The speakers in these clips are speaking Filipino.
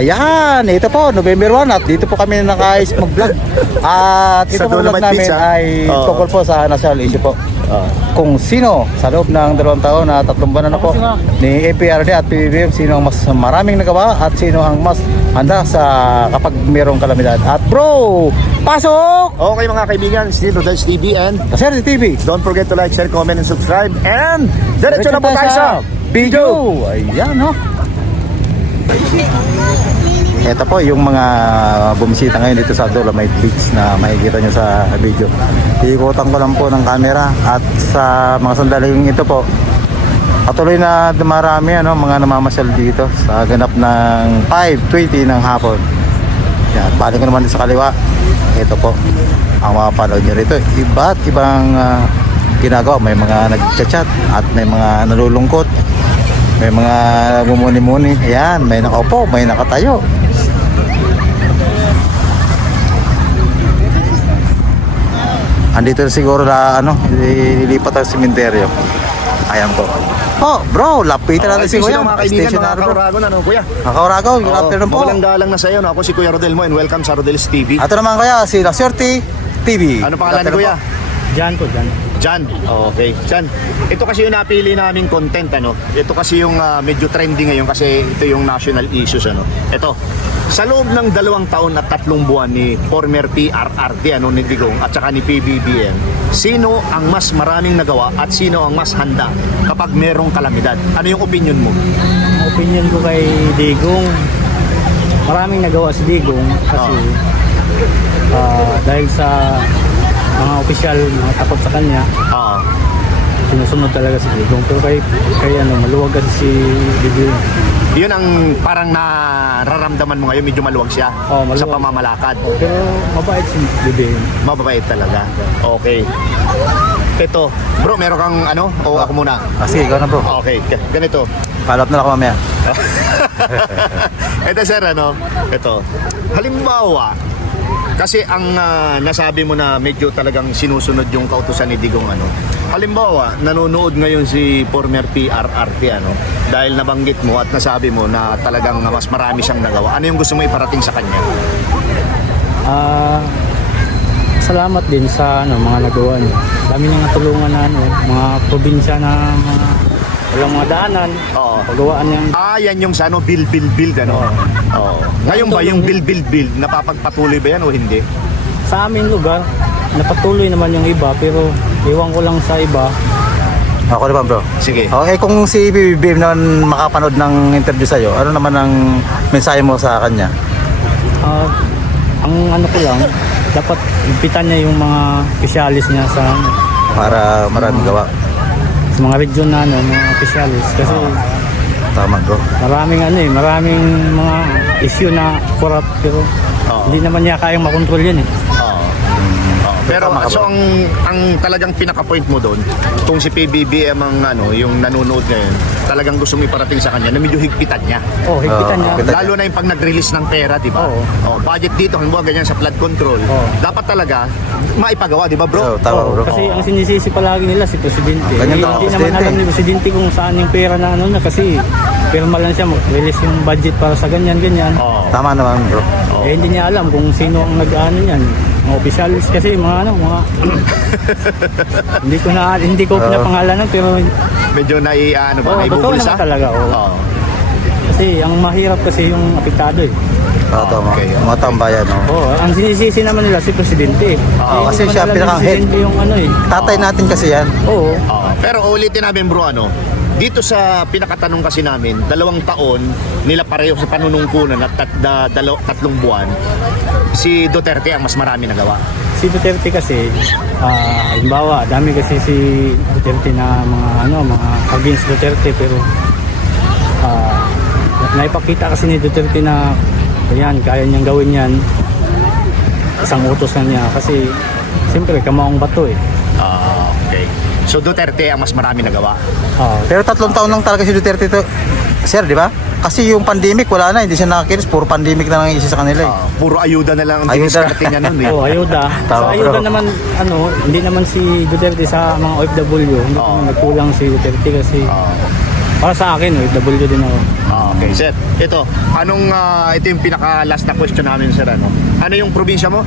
Ayan, ito po, November 1 at dito po kami nakais mag-vlog. At ito Sa po vlog namin Beach, ay Oo. tungkol po sa national issue po. Ah. Kung sino sa loob ng dalawang taon na tatlong buwan na po ni APRD at PBBM, sino ang mas maraming nagawa at sino ang mas handa sa kapag mayroong kalamidad. At bro, pasok! Okay mga kaibigan, Steve Rodels TV and Sir si TV. don't forget to like, share, comment, and subscribe. And diretso na po tayo sa video. Ayan, no? Ito po yung mga bumisita ngayon dito sa Dolomite Beach na makikita nyo sa video. Iikutan ko lang po ng camera at sa mga sandaling ito po patuloy na dumarami ano, mga namamasyal dito sa ganap ng 5.20 ng hapon. Yan, balik ko naman sa kaliwa. Ito po ang mapapanood nyo rito. Iba't ibang ah, ginagawa. May mga nagchat-chat at may mga nalulungkot. May mga mumuni-muni. Ayan, may nakaupo, may nakatayo. Andito na siguro na ano, ililipat ang simenteryo. Ayan po. Oh, bro, lapitan natin si Kuya. mga kaibigan, mga kauragon, ano kuya? Nakauragaw, good afternoon po. Mawalang galang na sa iyo. no? Ako si Kuya Rodel mo and welcome sa Rodel's TV. Ato naman kaya si La Suerte TV. Ano pangalan ni Kuya? Diyan po, diyan. Jan. Okay. Jan, ito kasi yung napili naming content ano. Ito kasi yung ah, medyo trending ngayon kasi ito yung national issues ano. Ito. Sa loob ng dalawang taon at tatlong buwan ni former PRRD ano ni Digong at saka ni PBBM, sino ang mas maraming nagawa at sino ang mas handa kapag merong kalamidad? Ano yung opinion mo? Ang opinion ko kay Digong, maraming nagawa si Digong kasi ah, dahil sa mga opisyal mga takot sa kanya, Ah, sinusunod talaga si Digong. Pero kay, kay ano, maluwag kasi si Digong. Yun ang parang nararamdaman mo ngayon, medyo maluwag siya Oh, maluwag. sa pamamalakad. Pero mabait si Digong. Mababait talaga. Okay. Ito, bro, meron kang ano? O ako muna? Ah, sige, ikaw na bro. Okay, g- ganito. Follow up na lang ako mamaya. ito sir, ano? Ito. Halimbawa, kasi ang ah, nasabi mo na medyo talagang sinusunod yung kautusan ni Digong ano. Halimbawa, nanonood ngayon si former PRRT ano dahil nabanggit mo at nasabi mo na talagang mas marami siyang nagawa. Ano yung gusto mo iparating sa kanya? Ah, salamat din sa ano, mga nagawa niya. Dami niyang natulungan na ano, mga probinsya na mga walang mga daanan. Oo. Pagawaan niyang Ah, yan yung sa ano, build, build, build, ano? Oo. Ngayon ba yung build, build, build, napapagpatuloy ba yan o hindi? sa aming lugar, napatuloy naman yung iba pero iwan ko lang sa iba. Ako naman bro. Sige. Okay, kung si BBM naman makapanood ng interview sa'yo, ano naman ang mensahe mo sa kanya? Ah, ang ano ko lang, dapat impitan niya yung mga specialist niya sa ano, Para maraming gawa. Sa mga region na ano, mga specialist kasi Tama bro. maraming ano eh, maraming mga issue na corrupt pero Oo. hindi naman niya kayang makontrol yan eh. Pero Tama so ang ang talagang pinaka-point mo doon, kung si PBBM ang ano, yung nanonood ngayon, talagang gusto mo iparating sa kanya na medyo higpitan niya. Oh, higpitan Oo, niya. higpitan. Lalo na yung pag nag-release ng pera, di ba? Oo. Oh, budget dito, halimbawa ganyan sa flood control. Oo. Dapat talaga maipagawa, di ba, bro? Oo, tama Oo, bro. kasi ang sinisisi palagi nila si Presidente. Ganyan Eh, daw, hindi naman Presidente. alam ni Presidente kung saan yung pera na ano na kasi pirma lang siya mag-release yung budget para sa ganyan-ganyan. Oo. Tama naman bro. Eh hindi niya alam kung sino ang nag-ano niyan. Mga officials kasi mga ano, mga hindi ko na hindi ko pinapangalanan pero Medyo nai ano ba, oh, totoo naibubulsa? naman talaga. Oh. Oo. Kasi ang mahirap kasi yung apektado eh. Oo, tama. Okay. Mga tambayan, no? Oh, ang sinisisi naman nila si Presidente. Oo, Eh, kasi siya pinaka-head. Yung ano eh. Tatay natin kasi yan. Oo. Oo. Pero ulitin namin bro ano, dito sa pinakatanong kasi namin, dalawang taon nila pareho sa panunungkunan at tat, da, dalaw- tatlong buwan, si Duterte ang mas marami nagawa. Si Duterte kasi, ah, halimbawa, dami kasi si Duterte na mga ano, mga against Duterte pero ah, naipakita kasi ni Duterte na yan, kaya niyang gawin yan. Isang utos na niya kasi siyempre kamaong bato eh. So Duterte ang mas marami nagawa. Ah, Pero tatlong taon lang talaga si Duterte to. Sir, di ba? Kasi yung pandemic, wala na. Hindi siya nakakilos. Puro pandemic na lang ang isa sa kanila. Eh. Ah, puro ayuda na lang ang Ayuda. niya nun eh. oh, ayuda. Tama, sa ayuda bro. naman, ano, hindi naman si Duterte sa mga OFW, hindi Oo. naman nagkulang si Duterte kasi Ah, Para sa akin, OFW din ako. Ah, Okay, sir. Ito, anong ah, ito yung pinaka last na question namin sir ano? Ano yung probinsya mo?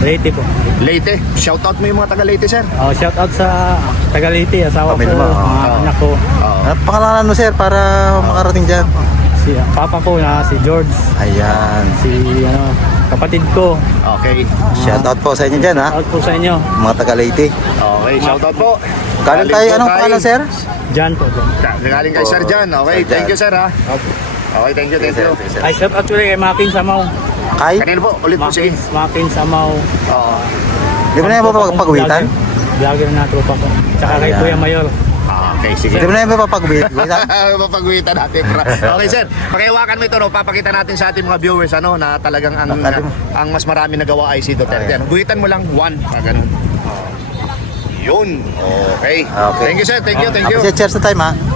Leyte po. Leyte. Shout out mo yung mga taga Leyte, sir. Oh, shout out sa taga Leyte, asawa ko, Pamilya mo, mga oh. anak ko. Oo. Ano pangalanan mo sir para makarating dyan? Si ah, papa ko na si George, Ayan. si ano, kapatid ko. Okay. Shout out po sa inyo dyan ha. Out po sa inyo. Mga taga Leyte. Okay, shout out po. Galing tayo, anong pangalan sir? Jan po. Jan. Ka- Galing kay Sir Jan. Okay, Sir thank you sir ha. Okay, thank you, thank you. Ay, out ulit kay Makin Samaw. Kay? Kanino po? Ulit po sige. Makin, Samaw. Oo. Di mo na yung papagwitan? Vlogger na tropa ko. Tsaka kay Ayan. Kuya Mayor. Ah, Okay, sige. Di mo na yung papagwitan? Mapagwitan natin. bro. Okay, sir. Pakihawakan mo ito, no? Papakita natin sa ating mga viewers, ano, na talagang ang, mo. ang mas marami nagawa ay si Duterte. Ayan. Guhitan mo lang one, pa ganun. Yun. Okay. Okay. Thank you, sir. Thank you, thank you. Kasi cheers na time ha.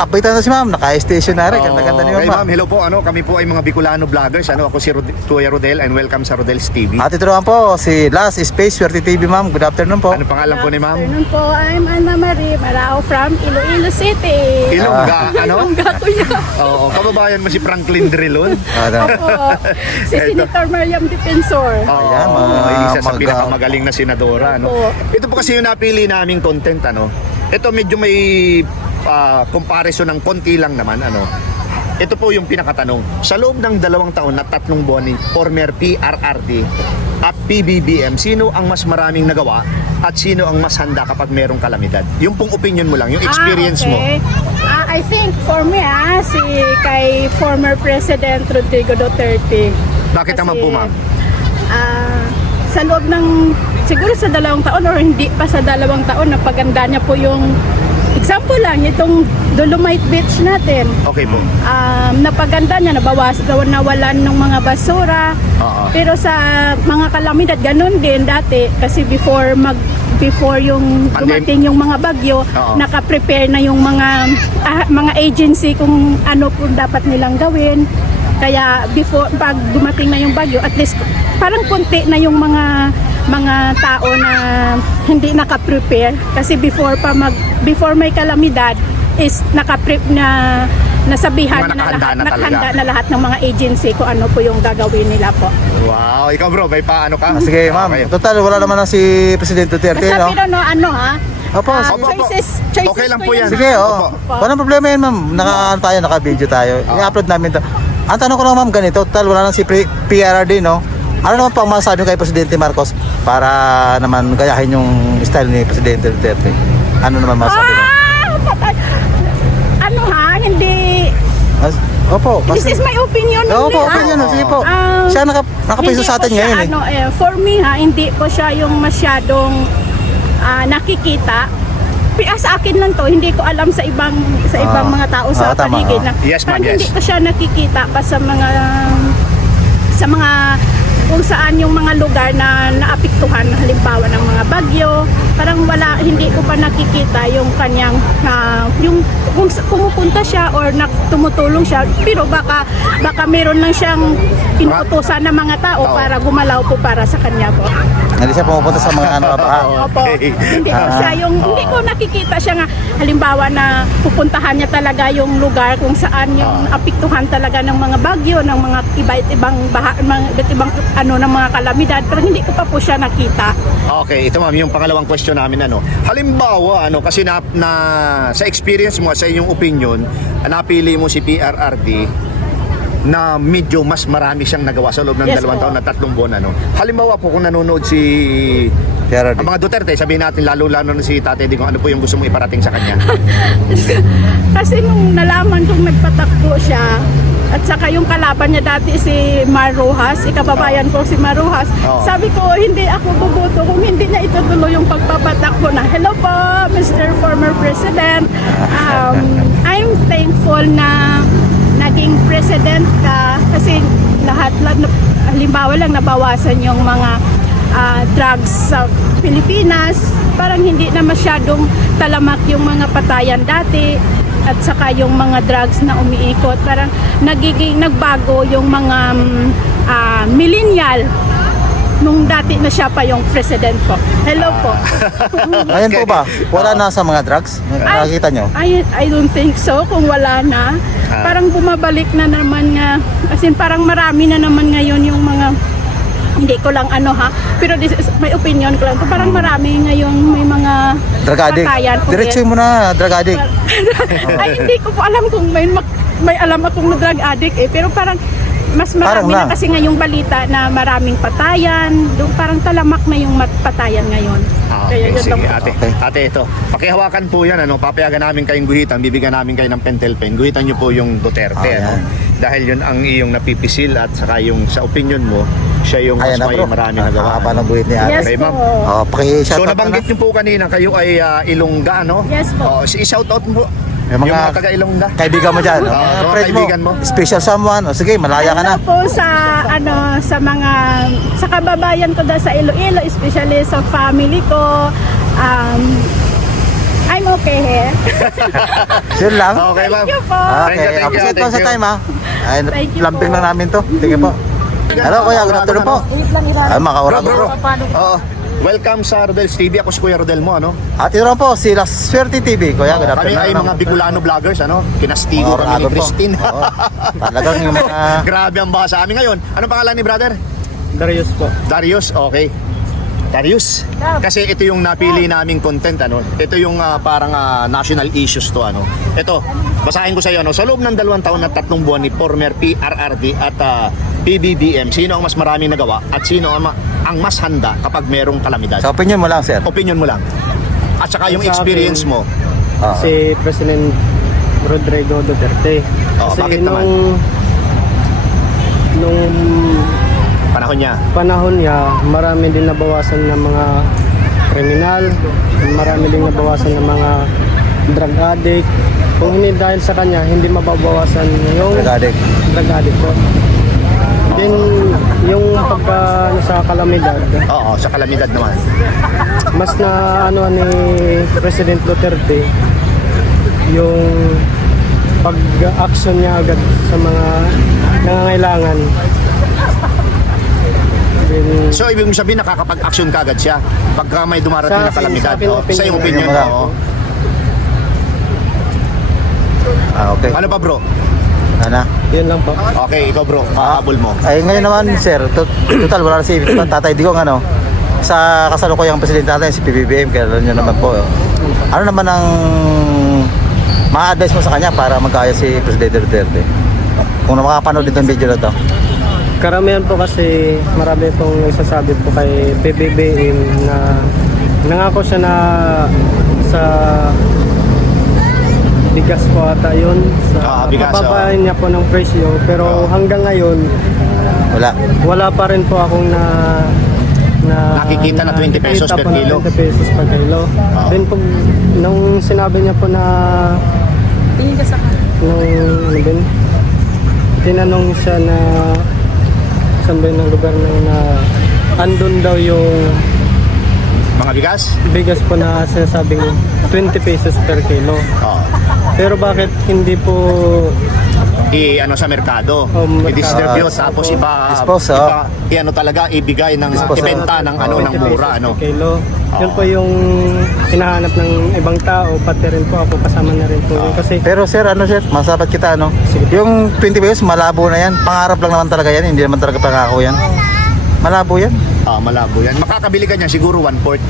Update na si ma'am. Naka-stationary. Ganda-ganda ni ma'am. ma'am. Hello po. Ano, kami po ay mga Bicolano vloggers. Ano, ako si Rod- Tuya Rodel and welcome sa Rodel's TV. At ito naman po si Last Space Swerte TV ma'am. Good afternoon po. Ano pangalan po ni ma'am? Afternoon po, I'm Anna Marie Marao from Iloilo City. Ilongga, ano? Ilongga ko yun. Oo, kababayan mo si Franklin Drilon. Ano? Opo, si Senator Mariam Defensor. Oo, Ayan, mga isa sa mag- pinakamagaling na senadora. Ano? Opo. Ito po kasi yung napili naming content. Ano? Ito medyo may ah, comparison ng konti lang naman. Ano? Ito po yung pinakatanong. Sa loob ng dalawang taon at tatlong buwan ni former PRRD at PBBM, sino ang mas maraming nagawa at sino ang mas handa kapag merong kalamidad? Yung pong opinion mo lang, yung experience ah, mo. okay. Ah, I think for me, ah, si kay former President Rodrigo Duterte. Bakit naman po, ma'am? Ah, sa loob ng siguro sa dalawang taon or hindi pa sa dalawang taon napaganda niya po yung example lang itong Dolomite Beach natin Okay po. um, napaganda niya, nabawas, nawalan ng mga basura. Oo. Pero sa mga kalamidad, ganun din dati. Kasi before mag before yung dumating yung mga bagyo, Oo. naka-prepare na yung mga ah, mga agency kung ano po dapat nilang gawin. Kaya before pag dumating na yung bagyo, at least parang konti na yung mga mga tao na hindi naka-prepare kasi before pa mag before may kalamidad is naka-prep na nasabihan na lahat na nakahanda na lahat ng mga agency kung ano po yung gagawin nila po. Wow, ikaw bro, may paano ka? Ah, Sige ma'am. Okay. Total wala naman na si Presidente Duterte no? pero no, ano ha? Opo, Ah, opo. choices, choices Okay lang po yan. Sige, oo. Opo. Walang problema yan, ma'am. Naka, ano tayo, naka-video tayo. I-upload namin to. Ang tanong ko lang, ma'am, ganito. Total, wala nang si PRRD, no? Ano naman pa ang masasabi kay Presidente Marcos para naman gayahin yung style ni Presidente Duterte? Ano naman masasabi mo? Ah, patay. Ano ha? Hindi Mas, opo. Mas, This is my opinion Oo only, po, ha? opinion. Sige po. Ah, siya naka, nakapiso sa atin siya, ngayon, eh. Ano, eh, for me ha, hindi ko siya yung masyadong ah, nakikita. Ah, Sa akin lang to, hindi ko alam sa ibang sa Ah. ibang mga tao sa Ah, tama, paligid na Yes, parang yes. hindi ko siya nakikita pa sa mga sa mga kung saan yung mga lugar na naapektuhan halimbawa ng mga bagyo parang wala hindi ko pa nakikita yung kanyang ah, yung kung pumupunta siya or na, tumutulong siya pero baka baka meron lang siyang inuutosan ng mga tao Tao. para gumalaw po para sa kanya po. Hindi siya pumupunta sa mga ano pa. Opo. Okay. Hindi ko Ah. siya yung hindi ko nakikita siya nga halimbawa na pupuntahan niya talaga yung lugar kung saan yung Ah. apektuhan talaga ng mga bagyo, ng mga iba't ibang baha, mga iba't ibang ano ng mga kalamidad pero hindi ko pa po siya nakita. Okay, ito ma'am, yung pangalawang question namin ano. Halimbawa, ano kasi na, na sa experience mo sa inyong opinion, napili mo si PRRD na medyo mas marami siyang nagawa sa loob ng Yes dalawang po. taon na tatlong buwan ano. Halimbawa po kung nanonood si PRRD. ang mga Duterte, sabihin natin lalo lalo na si Tate Digong, ano po yung gusto mo iparating sa kanya? Kasi nung nalaman kong nagpatakbo siya at saka yung kalaban niya dati si Mar Rojas, ikababayan ko si Mar Rojas. Oo. Sabi ko, hindi ako bubuto kung hindi niya itutuloy yung pagpapatakbo na, Hello po, Mr. Former President. Um, I'm thankful na naging president ka kasi lahat, lahat halimbawa lang nabawasan yung mga ah, drugs sa Pilipinas. Parang hindi na masyadong talamak yung mga patayan dati at saka yung mga drugs na umiikot. Parang nagiging nagbago yung mga mm, ah, millennial nung dati na siya pa yung president po. Hello po. Ngayon po ba, wala na sa mga drugs? Nakikita nyo? I, I don't think so kung wala na. Ah. Parang bumabalik na naman nga. As in, parang marami na naman ngayon yung mga hindi ko lang ano ha, pero this is my opinion ko lang. Parang marami ngayon may mga Drug addict. Diretso mo na, drug addict. Ay, hindi ko po alam kung may, may alam akong drug addict eh. Pero parang mas marami na kasi ngayong balita na maraming patayan. Doon parang talamak na yung patayan ngayon. Ah, Kaya okay, yun sige. lang po. Ate, Okay. ate, ito. Pakihawakan po yan, ano, papayagan namin kayong guhitan, bibigyan namin kayo ng pentel pen. Guhitan niyo po yung Duterte, Ah, ano. yan. Dahil yun ang iyong napipisil at saka yung sa opinion mo, siya yung mas Ayan na may bro. marami Ah, nagawa. Haba ng buhit ni ate. Yes Okay, po. ma'am. Oh, paki-shout So out nabanggit na. niyo po kanina, kayo ay ah, Ilongga, ano? Yes po. Oh, i-shout out mo Yung Yung mga- mga, taga-Ilongga. Kaibigan mo dyan. Mga mga friends kaibigan mo. Special someone. O sige, malaya ka na. Ano po sa ano sa mga sa kababayan ko daw sa Iloilo, especially sa family ko. Um, I'm okay here. Yun lang. Okay, ma'am. Thank you po. Thank you, Okay, thank you, appreciate po sa time ha. Ay, Thank you lamping po. lang namin to. Sige po. Hello kuya, good afternoon po. Ay, makaura bro. Oo. Welcome sa Rodel's TV. Ako si Kuya Rodel mo, ano? At ito po, si La Suerte TV. Kuya, good Kami ay mga Bicolano vloggers, ano? Kinastigo Mga kami ni. Christine. Oo. Talagang yung mga... Grabe ang baka sa amin ngayon. Anong pangalan ni brother? Darius po. Darius, okay. Darius, kasi ito yung napili naming content, ano? Ito yung ah, parang ah, national issues to, ano? Ito, basahin ko sa iyo, ano? Sa loob ng dalawang taon at tatlong buwan ni former PRRD at ah, PBBM, sino ang mas maraming nagawa at sino ang, ma- ang mas handa kapag merong kalamidad? Sa opinion mo lang, sir. Opinion mo lang. At saka yung Sa akin, experience mo. Ah. Si President Rodrigo Duterte. Oh, Kasi bakit naman? nung, nung Panahon niya. panahon niya, marami din nabawasan ng mga kriminal, marami din nabawasan ng mga drug addict. Kung hindi dahil sa kanya, hindi mababawasan yung Drug addict. drug addict po. Then, yung pagka nasa kalamidad, Oo, sa kalamidad naman. mas na ano ni President Duterte yung pag-action niya agad sa mga nangangailangan. Then, So, ibig mong sabihin, nakakapag-action ka agad siya pagka may dumarating Sa na akin, kalamidad. sa akin, oh. Sa iyong opinion, opinion mo lang. oo. Ah, okay. Ano pa bro? Ano? yun lang po. Okay, ikaw bro, habol mo. Ay, ngayon naman, sir, to- total, wala na si Tatay Digong, ano, sa kasalukuyang presidente natin, si PBBM, kaya alam nyo naman po, ano naman ang ma-advise mo sa kanya para magkaya si Presidente Duterte? Kung na makapanood dito yung video na to. Karamihan po kasi marami pong nagsasabi po kay PBBM na nangako siya na sa bigas po ata yun Ah, sa bigas, pababain niya po ng presyo pero hanggang ngayon Wala. wala pa rin po akong na na Nakikita na 20 pesos nakikita per po na kilo. 20 pesos per kilo. Ah. Then pag nung sinabi niya po na nung ano din tinanong siya na sabi ng gobyerno na andun daw yung Mga bigas? bigas po na sinasabing 20 pesos per kilo. Oo. Pero bakit hindi po I ano sa merkado. Oh, merkado. I-distribute Ah, tapos ipa, dispose, oh. ipa i ano talaga ibigay ng Dispose, ibenta ng ano oh. ng 20 mura pesos ano. per kilo. Yun Oo. po yung hinahanap ng ibang tao, pati rin po ako kasama na rin po. yun. Kasi Pero sir, ano sir, masabat kita, ano, Sige. yung 20 pesos, malabo na yan. Pangarap lang naman talaga yan, hindi naman talaga pangako yan. Malabo yan. Ah, malabo yan. Makakabili ka niya siguro one fourth.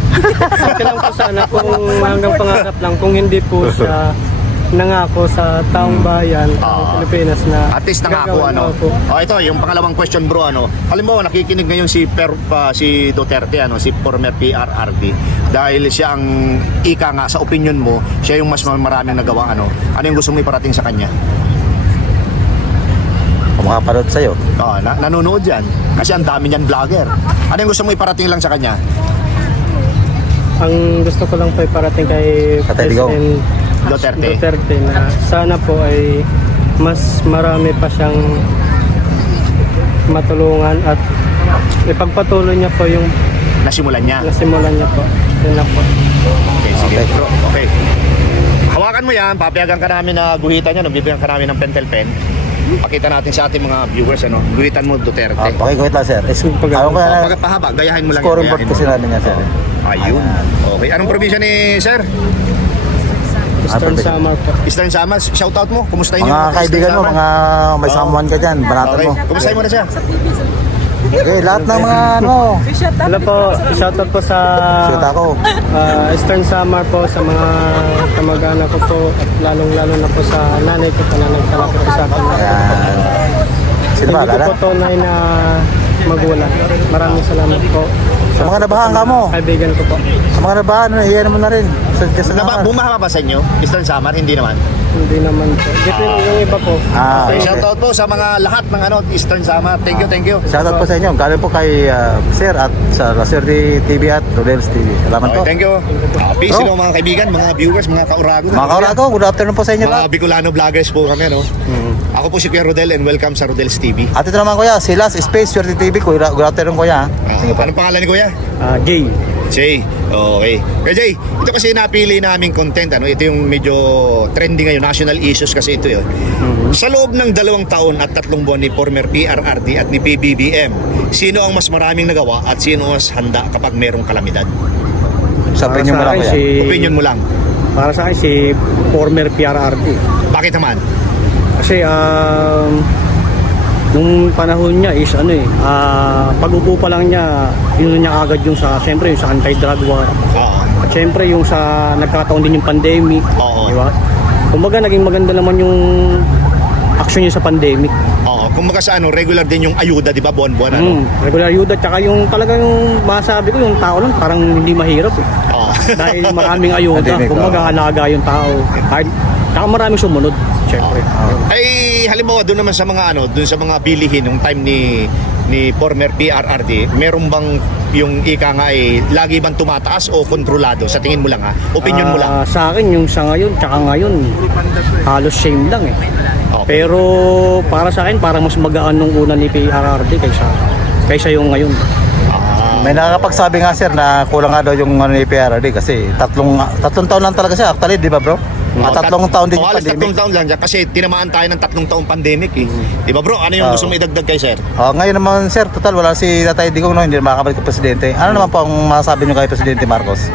okay lang po sana kung hanggang pangarap lang, kung hindi po siya nangako sa taong bayan, Oo. taong Pilipinas na At least nangako gagawin ano. po. Oh, ito yung pangalawang question bro ano. Halimbawa nakikinig ngayon si per, pa- si Duterte ano, si former PRRD dahil siya ang ika nga sa opinion mo, siya yung mas maraming nagawa ano. Ano yung gusto mo iparating sa kanya? Kung makapanood sa'yo. Oh, na, nanonood yan. Kasi ang dami niyan vlogger. Ano yung gusto mo iparating lang sa kanya? Ang gusto ko lang po iparating kay Tatay Digong. President Duterte. Duterte na sana po ay mas marami pa siyang matulungan at ipagpatuloy niya po yung Nasimulan niya. nasimulan niya po. Yun lang po. Okay, sige Okay. bro. Okay. Hawakan mo yan, papayagan ka namin na guhitan yan, bibigyan ka namin ng pentel pen. Pakita natin sa ating mga viewers, ano? Guhitan mo Duterte. Ah, pakikuit lang, sir. Is, Pag- ano Oh, na, pagpahaba, gayahin mo lang. score gayahin kasi natin niya, sir. Ayun. Okay. Anong probinsya ni Sir? Eastern perfect. Samar po. Eastern Samar, shout out mo. Kumustahin Mga yung kaibigan mo, mga may samuan ka dyan, banatan Okay. mo. Kumustahin mo na siya? Okay, lahat ng mga ano, Hello po, shoutout po sa shoot ako. ah, Eastern Samar po sa mga kamag-anak ko po at lalong-lalo na po sa nanay ko po na nagpalapit sa akin. Ayan. Sino ba, Hindi ko Lala? po tunay na magulang. Maraming salamat po. Sa mga nabahaan ka mo. Kaibigan ko po. Sa mga nabahaan, iyan mo na rin. Sa sa Naba, bumaha ba sa inyo? Eastern Samar? Hindi naman. Hindi naman po. Dito yung, yung iba po. Ah, Okay, okay. shout out po sa mga lahat ng ano, Eastern Samar. Thank you, thank you. Shoutout po sa inyo. Galing po kay ah, Sir at sa Laser TV at Rodel's TV. Salamat po. Okay, thank you. Uh, peace, Bro. hello mga kaibigan, mga viewers, mga kaurago. Mga kaurago, good afternoon po sa inyo Mga lahat. Bicolano vloggers po kami, no? Ako po si Kuya Rodel and welcome sa Rodel's TV. At ito naman kuya, si Last Space Swerte TV. Kuya, good afternoon kuya. Uh, anong pangalan ni Kuya? Ah, Jay. Jay. Okay. Kaya Jay, ito kasi napili naming content. Ano? Ito yung medyo trending ngayon. National issues kasi ito yun. Sa loob ng dalawang taon at tatlong buwan ni former PRRD at ni PBBM, sino ang mas maraming nagawa at sino mas handa kapag merong kalamidad? Sa Para opinion mo sa lang akin, kuya. si, Opinion mo lang. Para sa akin, si former PRRD. Bakit naman? Kasi um, nung panahon niya is ano eh, ah, pag-upo pa lang niya, yun niya agad yung sa, siyempre yung sa anti-drug war. Oo. At siyempre yung sa nagkataon din yung pandemic. Oo. Di ba? Kumbaga naging maganda naman yung action niya sa pandemic. Oo. Kung sa ano, regular din yung ayuda, di ba? Buwan-buwan, ano? Mm, regular ayuda. Tsaka yung talaga yung masabi ko, yung tao lang parang hindi mahirap eh. Oo. Dahil maraming ayuda. Pandemic, Kumbaga alaga yung tao. Kahit, tsaka maraming sumunod. Siyempre. Ay halimbawa doon naman sa mga ano, doon sa mga bilihin nung time ni ni former PRRD, meron bang yung ika nga ay lagi bang tumataas o kontrolado sa tingin mo lang ha? Opinion mo lang. Ah, sa akin yung sa ngayon, tsaka ngayon, halos same lang eh. Okay. Pero para sa akin, parang mas magaan nung una ni PRRD kaysa kaysa yung ngayon. Ah, May nakakapagsabi nga sir na kulang nga daw yung ano ni PRD kasi tatlong tatlong taon lang talaga siya actually, di ba bro? At tat- tatlong taon din oh, yung halos tatlong pandemic. taon lang dyan kasi tinamaan tayo ng tatlong taong pandemic eh. Di ba bro? Ano yung Oo. gusto mo idagdag kay sir? Oh, ngayon naman sir, total wala si Tatay Digong no, hindi na makakabalik kay presidente. Ano naman po ang masasabi niyo kay Presidente Marcos?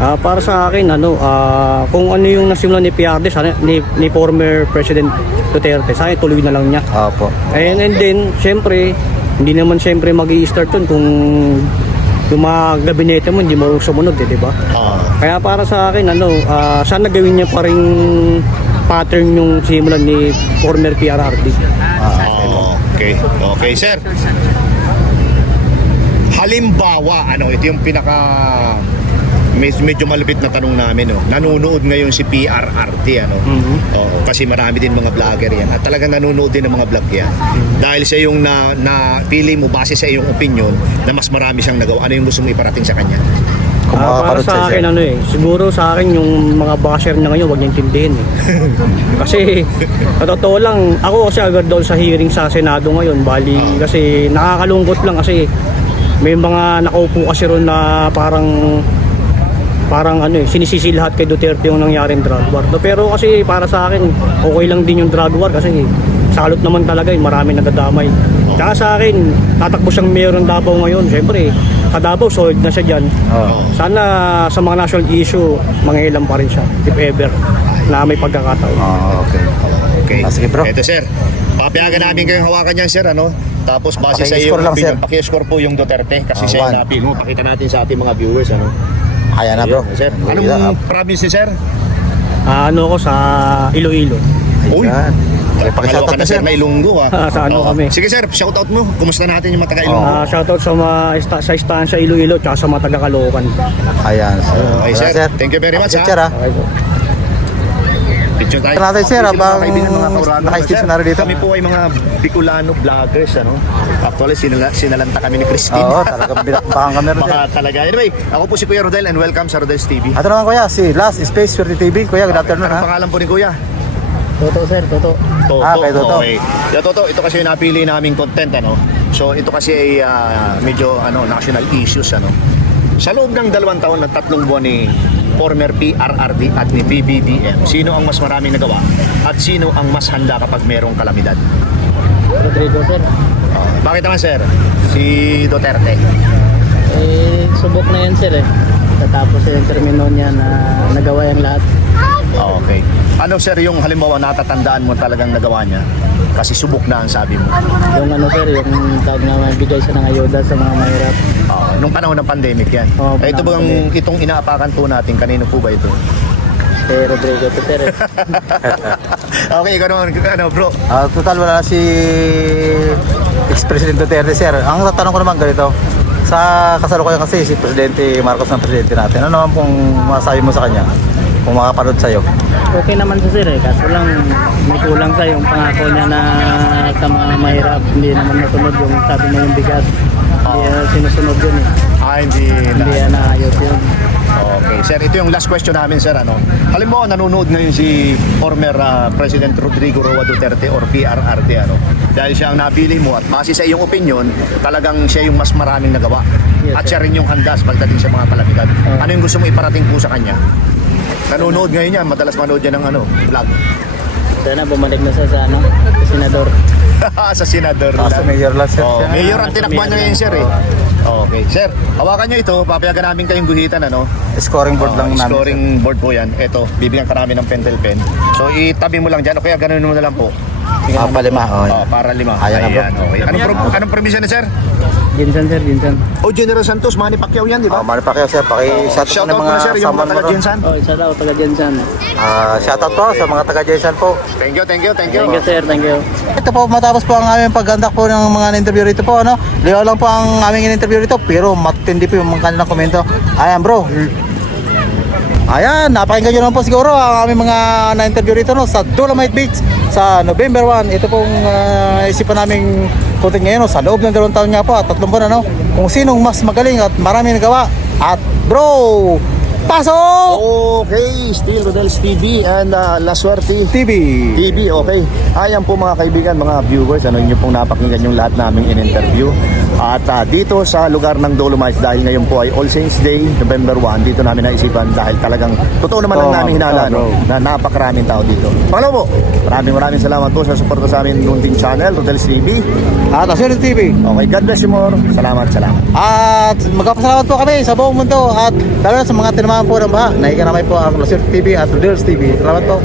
Ah, para sa akin, ano, ah, kung ano yung nasimulan ni PRD, sana, ni, ni former President Duterte, sana tuloy na lang niya. Opo. And, and then, syempre, hindi naman syempre mag start yun kung yung mga gabinete mo hindi mo sumunod eh, di ba? Oo. Kaya para sa akin, ano, ah, sana gawin niya pa rin pattern yung simulan ni former PRRD. Oh, okay. Okay, sir. Halimbawa, ano, ito yung pinaka medyo malupit na tanong namin, no. Nanonood ngayon si PRRT, ano. Mhm. Oo, kasi marami din mga vlogger yan. At talagang nanonood din ng mga vlog yan. Dahil sa yung na, na pili mo base sa iyong opinion na mas marami siyang nagawa, ano yung gusto mo iparating sa kanya? Kung Ah, para sa akin, sir. ano eh, siguro sa akin yung mga basher na ngayon, wag niya intindihin eh. kasi, totoo lang, ako kasi agad doon sa hearing sa Senado ngayon, bali, kasi nakakalungkot lang kasi may mga nakaupo kasi ron na parang parang ano eh, sinisisi lahat kay Duterte yung nangyaring drug war. Pero kasi para sa akin, okay lang din yung drug war kasi salot naman talaga, eh, marami nadadamay. Tsaka sa akin, tatakbo siyang mayor ng Davao ngayon. Siyempre, sa Davao, solid na siya dyan. Oh. Sana sa mga national issue, mangilam pa rin siya, if ever, na may pagkakataon. Oh, okay. Okay. Ah, sige, bro. Ito sir, papayagan namin kayong hawakan niyan sir, ano? Tapos base sa sir. paki-score po yung Duterte kasi Ah, siya yung napili mo. Pakita natin sa ating mga viewers, ano? Ayan na bro. Ayan, Sir, anong province ni sir? Ah, ano ko sa Iloilo. Uy. Ayan. Okay, pakishoutout ka na sir sir. na Ilonggo ah. Sa ano Oo. kami? Sige sir, shoutout mo. Kumusta natin yung mga taga Ilonggo? Ah, shoutout sa mga ista- sa istansya Iloilo at sa mga taga-Caloocan. Ayan. sir. Okay, sir. Thank you very much, ha. ah. Okay po. Picture tayo. Natin, sir, habang naka-stationary dito. Kami po ay mga Bicolano vloggers, ano? Actually, sinala, sinalanta kami ni Christine. Oo, talagang binakbakan kami rin. Baka talaga. Anyway, ako po si Kuya Rodel and welcome sa Rodel's TV. Ito naman kuya, si Last Space Swerte TV. Kuya, good afternoon Anong ha. pangalan po ni Kuya? Toto sir, Toto. Toto. Ah, kay Toto. Okay. Yeah, Toto, ito kasi yung napili naming content, ano? So, ito kasi ay ah, medyo ano, national issues, ano? Sa loob ng dalawang taon at tatlong buwan ni former PRRD at ni PBBM. Sino ang mas maraming nagawa at sino ang mas handa kapag merong kalamidad? Rodrigo sir. Oh, bakit naman sir? Si Duterte. Eh, subok na yan sir eh. Tatapos yung termino niya na nagawa yung lahat. Oh, okay. Ano sir yung halimbawa natatandaan mo talagang nagawa niya? Kasi subok na ang sabi mo. Yung ano sir, yung tawag na may bigay siya ng ayuda sa mga mahirap. Oh, nung panahon ng pandemic yan. Oo, Eh, ito bang ng itong inaapakan po natin, kanino po ba ito? Eh, Rodrigo eh. okay, ikaw naman, ano bro? Ah, total wala na si ex-president Duterte sir. Ang tatanong ko naman ganito. Sa kasalukuyan kasi si Presidente Marcos ng presidente natin. Ano naman pong masabi mo sa kanya? Kung makapanood sa'yo. Okay naman sa sir eh, kaso lang may kulang sa yung pangako niya na sa mga mahirap. Hindi naman nasunod yung sabi na yung bigas. Hindi uh, sinusunod yun eh. Ah, hindi Hindi yan naayos yun. Okay, sir, ito yung last question namin, sir. Ano? Halimbawa, nanonood ngayon si former ah, President Rodrigo Roa Duterte or PRRD. Ano? Dahil siya ang napili mo at base sa iyong opinion, talagang siya yung mas maraming nagawa. Yes, at siya rin yung handas pagdating sa mga kalamidad. Oo. Ano yung gusto mo iparating po sa kanya? Nanonood ngayon yan, madalas manood yan ng ano, vlog. Sana bumalik na siya sa ano, senador. sa senador. Lang. mayor lang sir. Oh, mayor ang tinakbuhan niya ngayon, sir. Eh. Okay. Sir, hawakan niyo ito. Papayagan namin kayong guhitan, ano? Scoring board Oh, lang namin. Scoring board po yan. Ito, bibigyan ka namin ng pentel pen. So, itabi mo lang dyan. O kaya ganun mo na lang po. Ah, palima. Oh, Oh, para lima. Ayan bro. okay. Anong, pro- anong permission na, sir? Ginsan sir, Ginsan. Oh, General Santos, Manny Pacquiao yan, di ba? Manny Pacquiao sir, paki-shout Shout out out ng mga sir, yung mga taga ron. Jensan. Oh, isa daw, taga Ginsan. Ah, shout out po sa mga taga Jensan po. Thank you, thank you, thank you. Thank you sir, thank you. Ito po, matapos po ang aming paggandak po ng mga interview rito po, ano? Liwa lang po ang aming in-interview rito, pero matindi po yung mga kanilang komento. Ayan bro, Ayan, napakinggan nyo naman po siguro ang aming mga na-interview rito no, sa Dolomite Beach sa November 1. Ito pong uh, isipan naming content ngayon sa loob ng dalawang taon nga po at tatlong buwan ano, kung sinong mas magaling at marami nagawa. At bro, pasok! Okay, still Rodels TV and uh, La Suerte TV. TV, okay. Ayan po mga kaibigan, mga viewers, ano inyo pong napakinggan yung lahat naming in-interview. At ah, dito sa lugar ng Dolomites, dahil ngayon po ay All Saints Day, November 1, dito namin naisipan dahil talagang totoo naman ang namin hinala, no, na napakaraming tao dito. Pangalawa po, maraming maraming salamat po sa suporta sa amin din channel, Rodels TV. At Asuri TV. Okay, God bless you more. Salamat, salamat. At magpapasalamat po kami sa buong mundo at lalo sa mga tinamahan po ng baha. Nakikiramay po ang Lasur TV at Rodels TV. Salamat po.